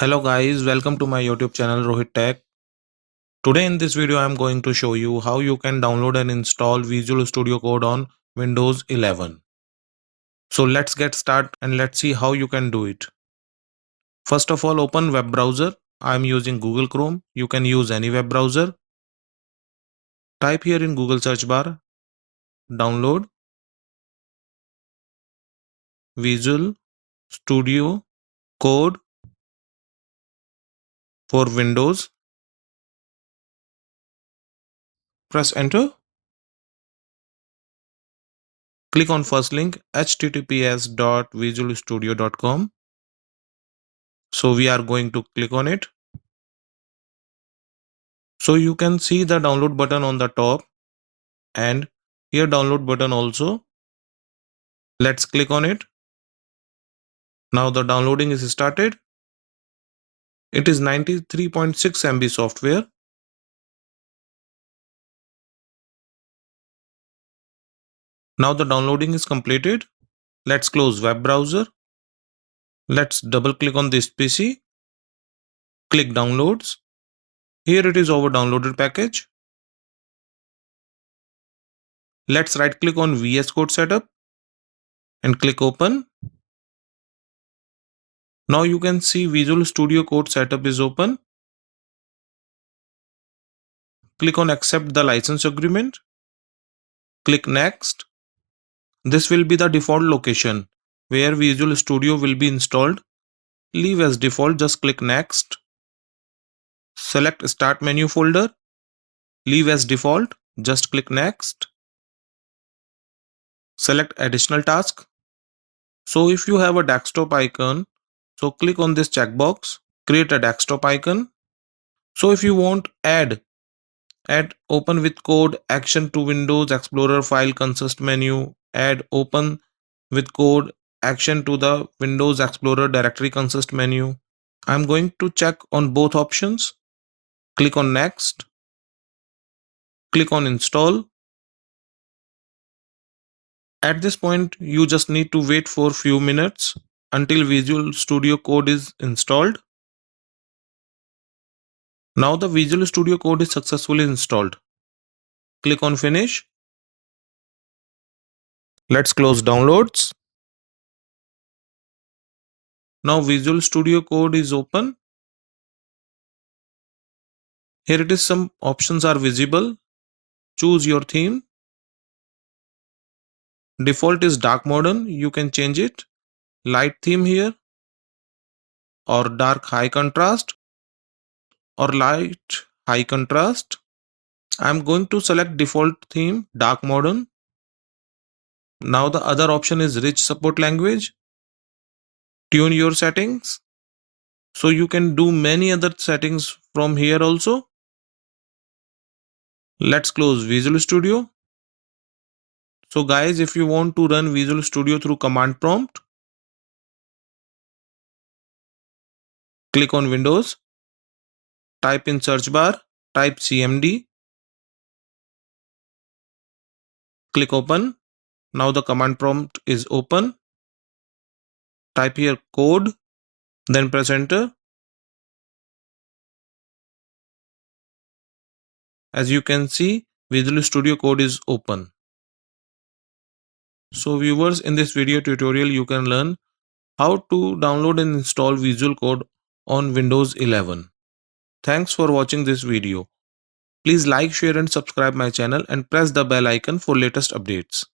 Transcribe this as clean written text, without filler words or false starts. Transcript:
Hello guys, welcome to my YouTube channel ROHIT Tech. Today in this video I am going to show you how you can download and install Visual Studio Code on Windows 11. So let's get started and let's see how you can do it. First of all, open web browser. I am using Google Chrome. You can use any web browser. Type here in Google search bar, download Visual Studio Code for Windows. Press enter. Click on first link https://visualstudio.com. So we are going to click on it. So you can see the download button on the top and here download button also. Let's click on it. Now the downloading is started. It is 93.6 MB software. Now the downloading is completed. Let's close web browser. Let's double click on this PC. Click downloads. Here it is our downloaded package. Let's right click on VS Code setup and click open. Now you can see Visual Studio Code setup is open. Click on accept the license agreement. Click next. This will be the default location where Visual Studio will be installed. Leave as default, just click next. Select start menu folder. Leave as default, just click next. Select additional task. So if you have a desktop icon, so click on this checkbox, create a desktop icon. So if you want add open with code action to Windows Explorer file consist menu, add open with code action to the Windows Explorer directory consist menu. I'm going to check on both options. Click on next. Click on install. At this point, you just need to wait for few minutes until Visual Studio Code is installed. Now the Visual Studio Code is successfully installed. Click on finish. Let's close downloads. Now Visual Studio Code is open. Here it is, some options are visible. Choose your theme. Default is dark modern, you can change it. Light theme here, or dark high contrast, or light high contrast. I'm going to select default theme dark modern. Now the other option is rich support language. Tune your settings. So you can do many other settings from here also. Let's close Visual Studio. So guys, if you want to run Visual Studio through command prompt, click on Windows, type in search bar, type CMD, click open. Now the command prompt is open. Type here code, then press enter. As you can see, Visual Studio Code is open. So viewers, in this video tutorial you can learn how to download and install Visual Code on Windows 11. Thanks for watching this video. Please like, share and subscribe my channel and press the bell icon for latest updates.